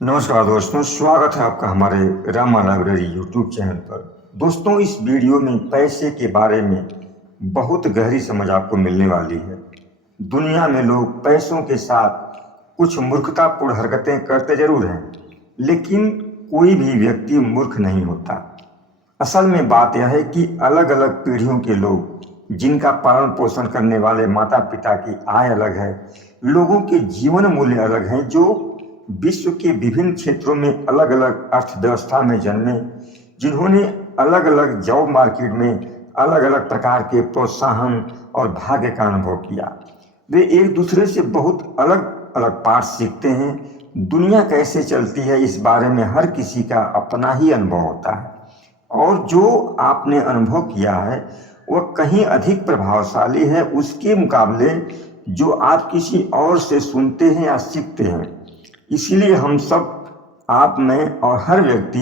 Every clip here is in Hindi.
नमस्कार दोस्तों, स्वागत है आपका हमारे रामा लाइब्रेरी यूट्यूब चैनल पर। दोस्तों, इस वीडियो में पैसे के बारे में बहुत गहरी समझ आपको मिलने वाली है। दुनिया में लोग पैसों के साथ कुछ मूर्खतापूर्ण हरकतें करते जरूर हैं, लेकिन कोई भी व्यक्ति मूर्ख नहीं होता। असल में बात यह है कि अलग अलग पीढ़ियों के लोग, जिनका पालन पोषण करने वाले माता पिता की आय अलग है, लोगों के जीवन मूल्य अलग हैं, जो विश्व के विभिन्न क्षेत्रों में अलग अलग अर्थव्यवस्था में जन्मे, जिन्होंने अलग अलग जॉब मार्केट में अलग अलग प्रकार के प्रोत्साहन और भाग्य का अनुभव किया। वे एक दूसरे से बहुत अलग अलग पाठ सीखते हैं। दुनिया कैसे चलती है, इस बारे में हर किसी का अपना ही अनुभव होता है, और जो आपने अनुभव किया है वह कहीं अधिक प्रभावशाली है उसके मुकाबले जो आप किसी और से सुनते हैं या सीखते हैं। इसीलिए हम सब, आप में और हर व्यक्ति,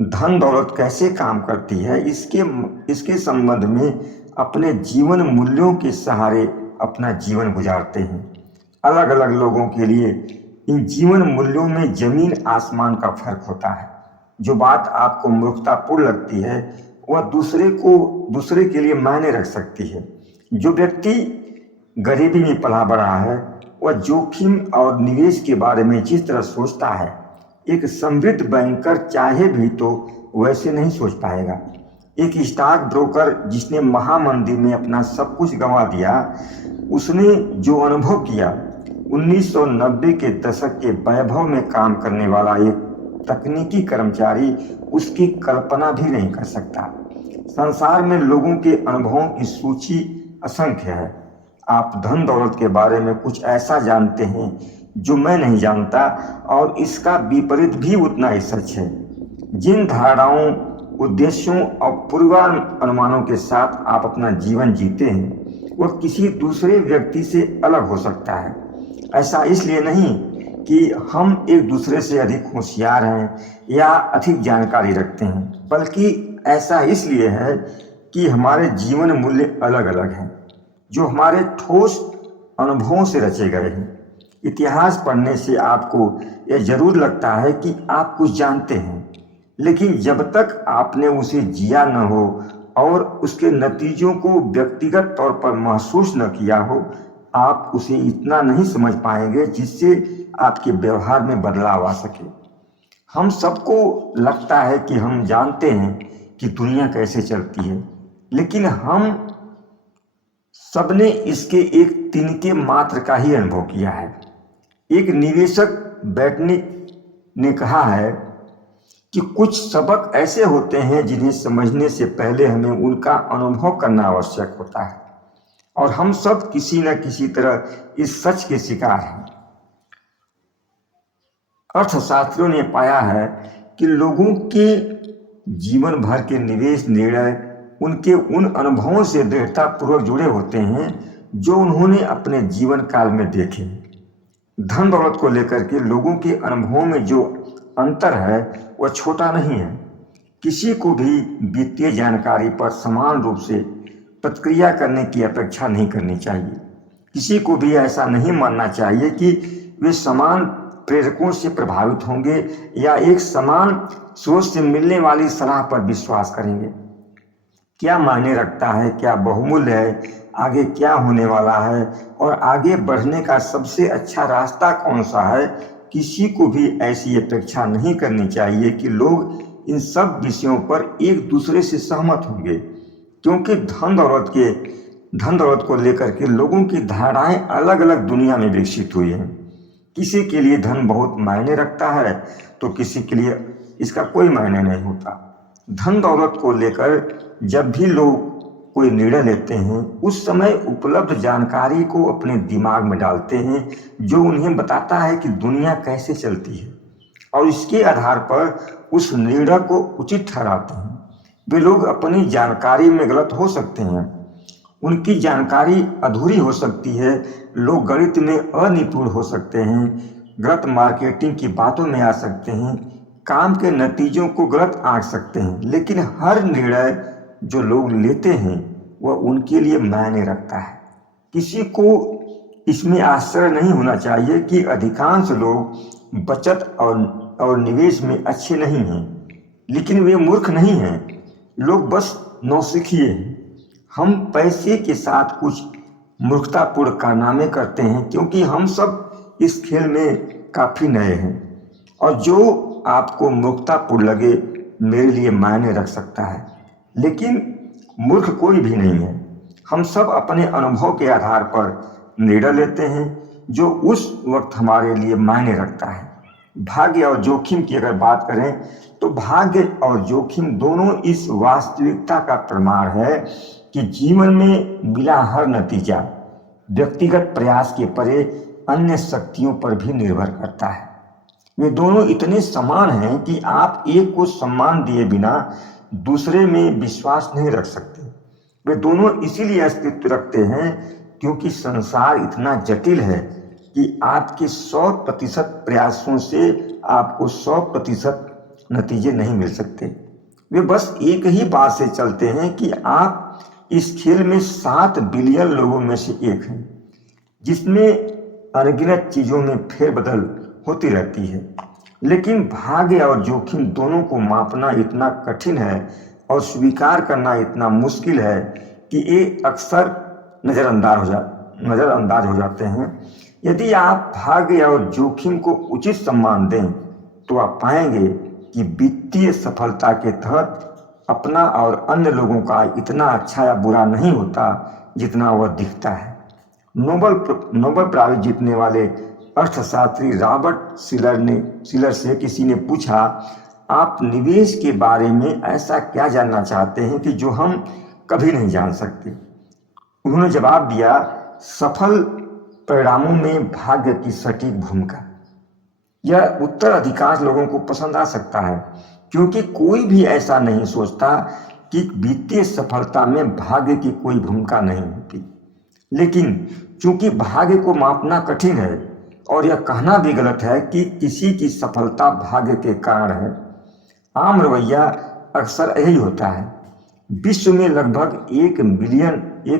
धन दौलत कैसे काम करती है इसके संबंध में अपने जीवन मूल्यों के सहारे अपना जीवन गुजारते हैं। अलग अलग लोगों के लिए इन जीवन मूल्यों में जमीन आसमान का फर्क होता है। जो बात आपको मूर्खतापूर्ण लगती है वह दूसरे के लिए मायने रख सकती है। जो व्यक्ति गरीबी में पला बढ़ा है वह जोखिम और निवेश के बारे में जिस तरह सोचता है, एक समृद्ध बैंकर चाहे भी तो वैसे नहीं सोच पाएगा। एक स्टॉक ब्रोकर जिसने महामंदी में अपना सब कुछ गंवा दिया, उसने जो अनुभव किया, 1990 के दशक के वैभव में काम करने वाला एक तकनीकी कर्मचारी उसकी कल्पना भी नहीं कर सकता। संसार में लोगों के अनुभवों की सूची असंख्य है। आप धन दौलत के बारे में कुछ ऐसा जानते हैं जो मैं नहीं जानता, और इसका विपरीत भी उतना ही सच है। जिन धारणाओं, उद्देश्यों और पूर्वानुमानों के साथ आप अपना जीवन जीते हैं वह किसी दूसरे व्यक्ति से अलग हो सकता है। ऐसा इसलिए नहीं कि हम एक दूसरे से अधिक होशियार हैं या अधिक जानकारी रखते हैं, बल्कि ऐसा इसलिए है कि हमारे जीवन मूल्य अलग अलग हैं, जो हमारे ठोस अनुभवों से रचे गए हैं। इतिहास पढ़ने से आपको यह जरूर लगता है कि आप कुछ जानते हैं, लेकिन जब तक आपने उसे जिया न हो और उसके नतीजों को व्यक्तिगत तौर पर महसूस न किया हो, आप उसे इतना नहीं समझ पाएंगे जिससे आपके व्यवहार में बदलाव आ सके। हम सबको लगता है कि हम जानते हैं कि दुनिया कैसे चलती है, लेकिन हम सबने इसके एक तिनके मात्र का ही अनुभव किया है। एक निवेशक बैटनिक ने कहा है कि कुछ सबक ऐसे होते हैं जिन्हें समझने से पहले हमें उनका अनुभव करना आवश्यक होता है, और हम सब किसी न किसी तरह इस सच के शिकार हैं। अर्थशास्त्रियों ने पाया है कि लोगों के जीवन भर के निवेश निर्णय उनके उन अनुभवों से दृढ़तापूर्वक जुड़े होते हैं जो उन्होंने अपने जीवन काल में देखे। धन दौलत को लेकर के लोगों के अनुभवों में जो अंतर है वह छोटा नहीं है। किसी को भी वित्तीय जानकारी पर समान रूप से प्रतिक्रिया करने की अपेक्षा नहीं करनी चाहिए। किसी को भी ऐसा नहीं मानना चाहिए कि वे समान प्रेरकों से प्रभावित होंगे या एक समान सोच से मिलने वाली सलाह पर विश्वास करेंगे। क्या मायने रखता है, क्या बहुमूल्य है, आगे क्या होने वाला है और आगे बढ़ने का सबसे अच्छा रास्ता कौन सा है, किसी को भी ऐसी अपेक्षा नहीं करनी चाहिए कि लोग इन सब विषयों पर एक दूसरे से सहमत होंगे, क्योंकि धन दौलत को लेकर के लोगों की धारणाएं अलग अलग दुनिया में विकसित हुई हैं। किसी के लिए धन बहुत मायने रखता है तो किसी के लिए इसका कोई मायने नहीं होता। धन दौलत को लेकर जब भी लोग कोई निर्णय लेते हैं, उस समय उपलब्ध जानकारी को अपने दिमाग में डालते हैं जो उन्हें बताता है कि दुनिया कैसे चलती है, और इसके आधार पर उस निर्णय को उचित ठहराते हैं। वे लोग अपनी जानकारी में गलत हो सकते हैं, उनकी जानकारी अधूरी हो सकती है, लोग गणित में अनिपुण हो सकते हैं, गलत मार्केटिंग की बातों में आ सकते हैं, काम के नतीजों को गलत आंक सकते हैं, लेकिन हर निर्णय जो लोग लेते हैं वह उनके लिए मायने रखता है। किसी को इसमें आश्चर्य नहीं होना चाहिए कि अधिकांश लोग बचत और और निवेश में अच्छे नहीं हैं, लेकिन वे मूर्ख नहीं हैं। लोग बस नौसिखिए हैं। हम पैसे के साथ कुछ मूर्खतापूर्ण कारनामे करते हैं क्योंकि हम सब इस खेल में काफ़ी नए हैं। और जो आपको मूर्खतापूर्ण लगे मेरे लिए मायने रख सकता है, लेकिन मूर्ख कोई भी नहीं है। हम सब अपने अनुभव के आधार पर निर्णय लेते हैं जो उस वक्त हमारे लिए मायने रखता है। भाग्य और जोखिम की अगर बात करें तो भाग्य और जोखिम दोनों इस वास्तविकता का प्रमाण है कि जीवन में मिला हर नतीजा व्यक्तिगत प्रयास के परे अन्य शक्तियों पर भी निर्भर करता है। वे दोनों इतने समान हैं कि आप एक को सम्मान दिए बिना दूसरे में विश्वास नहीं रख सकते। वे दोनों इसीलिए अस्तित्व रखते हैं क्योंकि संसार इतना जटिल है कि आपके 100% प्रयासों से आपको 100% नतीजे नहीं मिल सकते। वे बस एक ही बात से चलते हैं कि आप इस खेल में 7 बिलियन लोगों में से एक हैं, जिसमें अनगिनत चीज़ों में फेरबदल होती रहती है। लेकिन भाग्य और जोखिम दोनों को मापना इतना कठिन है और स्वीकार करना इतना मुश्किल है कि ये अक्सर नज़रअंदाज हो जाते हैं। यदि आप भाग्य और जोखिम को उचित सम्मान दें तो आप पाएंगे कि वित्तीय सफलता के तहत अपना और अन्य लोगों का इतना अच्छा या बुरा नहीं होता जितना वह दिखता है। नोबेल प्राइज जीतने वाले अर्थशास्त्री रॉबर्ट शिलर से किसी ने पूछा, आप निवेश के बारे में ऐसा क्या जानना चाहते हैं कि जो हम कभी नहीं जान सकते? उन्होंने जवाब दिया, सफल परिणामों में भाग्य की सटीक भूमिका। यह उत्तर अधिकांश लोगों को पसंद आ सकता है क्योंकि कोई भी ऐसा नहीं सोचता कि वित्तीय सफलता में भाग्य की कोई भूमिका नहीं होती। लेकिन चूंकि भाग्य को मापना कठिन है और यह कहना भी गलत है कि किसी की सफलता भाग्य के कारण है, आम रवैया अक्सर यही होता है। विश्व में लगभग 1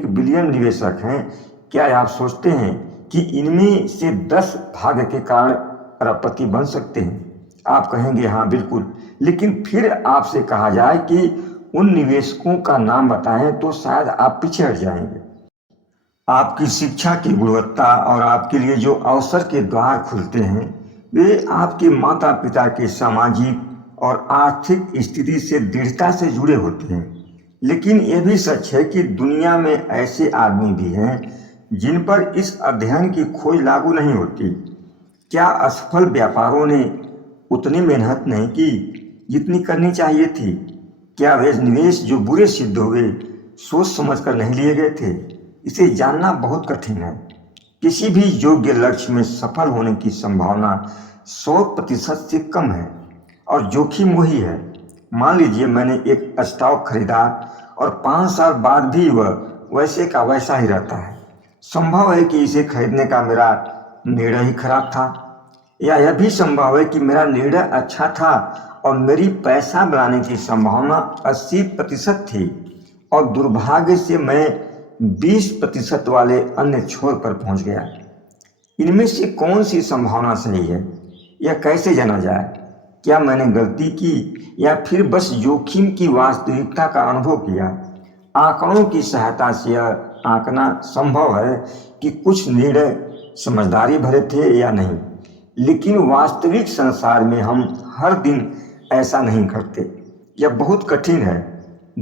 बिलियन निवेशक हैं। क्या आप सोचते हैं कि इनमें से 10 भाग्य के कारण अरबपति बन सकते हैं? आप कहेंगे हाँ बिल्कुल, लेकिन फिर आपसे कहा जाए कि उन निवेशकों का नाम बताएं तो शायद आप पीछे हट जाएंगे। आपकी शिक्षा की गुणवत्ता और आपके लिए जो अवसर के द्वार खुलते हैं वे आपके माता पिता के सामाजिक और आर्थिक स्थिति से दृढ़ता से जुड़े होते हैं। लेकिन यह भी सच है कि दुनिया में ऐसे आदमी भी हैं जिन पर इस अध्ययन की खोज लागू नहीं होती। क्या असफल व्यापारों ने उतनी मेहनत नहीं की जितनी करनी चाहिए थी? क्या वे निवेश जो बुरे सिद्ध हुए सोच समझकर नहीं लिए गए थे? इसे जानना बहुत कठिन है। किसी भी योग्य लक्ष्य में सफल होने की संभावना 100% से कम है और जोखिम वही है। मान लीजिए मैंने एक स्टॉक खरीदा और 5 साल बाद भी वह वैसे का वैसा ही रहता है। संभव है कि इसे खरीदने का मेरा निर्णय ही खराब था, या यह भी संभव है कि मेरा निर्णय अच्छा था और मेरी पैसा बनाने की संभावना 80% थी और दुर्भाग्य से मैं 20% वाले अन्य छोर पर पहुंच गया। इनमें से कौन सी संभावना सही है, यह कैसे जाना जाए? क्या मैंने गलती की या फिर बस जोखिम की वास्तविकता का अनुभव किया? आंकड़ों की सहायता से यह आंकना संभव है कि कुछ निर्णय समझदारी भरे थे या नहीं, लेकिन वास्तविक संसार में हम हर दिन ऐसा नहीं करते। यह बहुत कठिन है।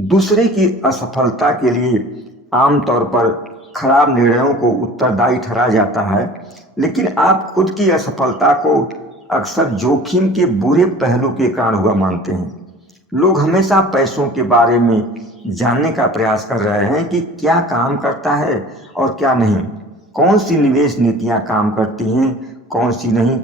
दूसरे की असफलता के लिए आमतौर पर खराब निर्णयों को उत्तरदायी ठहराया जाता है, लेकिन आप खुद की असफलता को अक्सर जोखिम के बुरे पहलू के कारण हुआ मानते हैं। लोग हमेशा पैसों के बारे में जानने का प्रयास कर रहे हैं कि क्या काम करता है और क्या नहीं, कौन सी निवेश नीतियां काम करती हैं, कौन सी नहीं,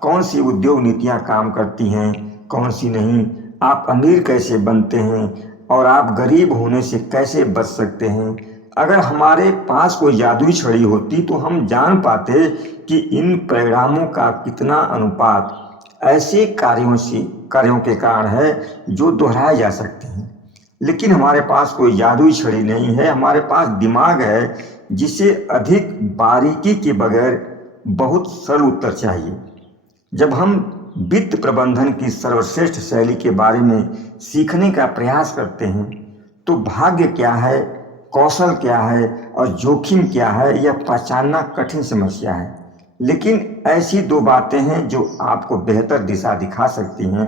कौन सी उद्योग नीतियां काम करती हैं, कौन सी नहीं, आप अमीर कैसे बनते हैं और आप गरीब होने से कैसे बच सकते हैं। अगर हमारे पास कोई जादुई छड़ी होती तो हम जान पाते कि इन परिणामों का कितना अनुपात ऐसे कार्यों के कारण है जो दोहराए जा सकते हैं। लेकिन हमारे पास कोई जादुई छड़ी नहीं है। हमारे पास दिमाग है जिसे अधिक बारीकी के बगैर बहुत सरल उत्तर चाहिए। जब हम वित्त प्रबंधन की सर्वश्रेष्ठ शैली के बारे में सीखने का प्रयास करते हैं तो भाग्य क्या है, कौशल क्या है और जोखिम क्या है, यह पहचानना कठिन समस्या है। लेकिन ऐसी दो बातें हैं जो आपको बेहतर दिशा दिखा सकती हैं।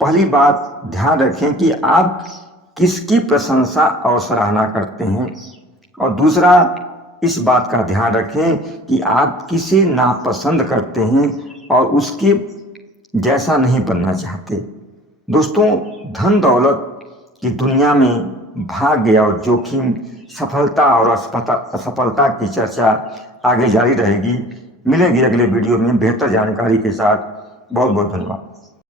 पहली बात, ध्यान रखें कि आप किसकी प्रशंसा और सराहना करते हैं, और दूसरा, इस बात का ध्यान रखें कि आप किसे नापसंद करते हैं और उसके जैसा नहीं बनना चाहते। दोस्तों, धन दौलत की दुनिया में भाग्य और जोखिम, सफलता और असफलता की चर्चा आगे जारी रहेगी। मिलेंगे अगले वीडियो में बेहतर जानकारी के साथ। बहुत बहुत धन्यवाद।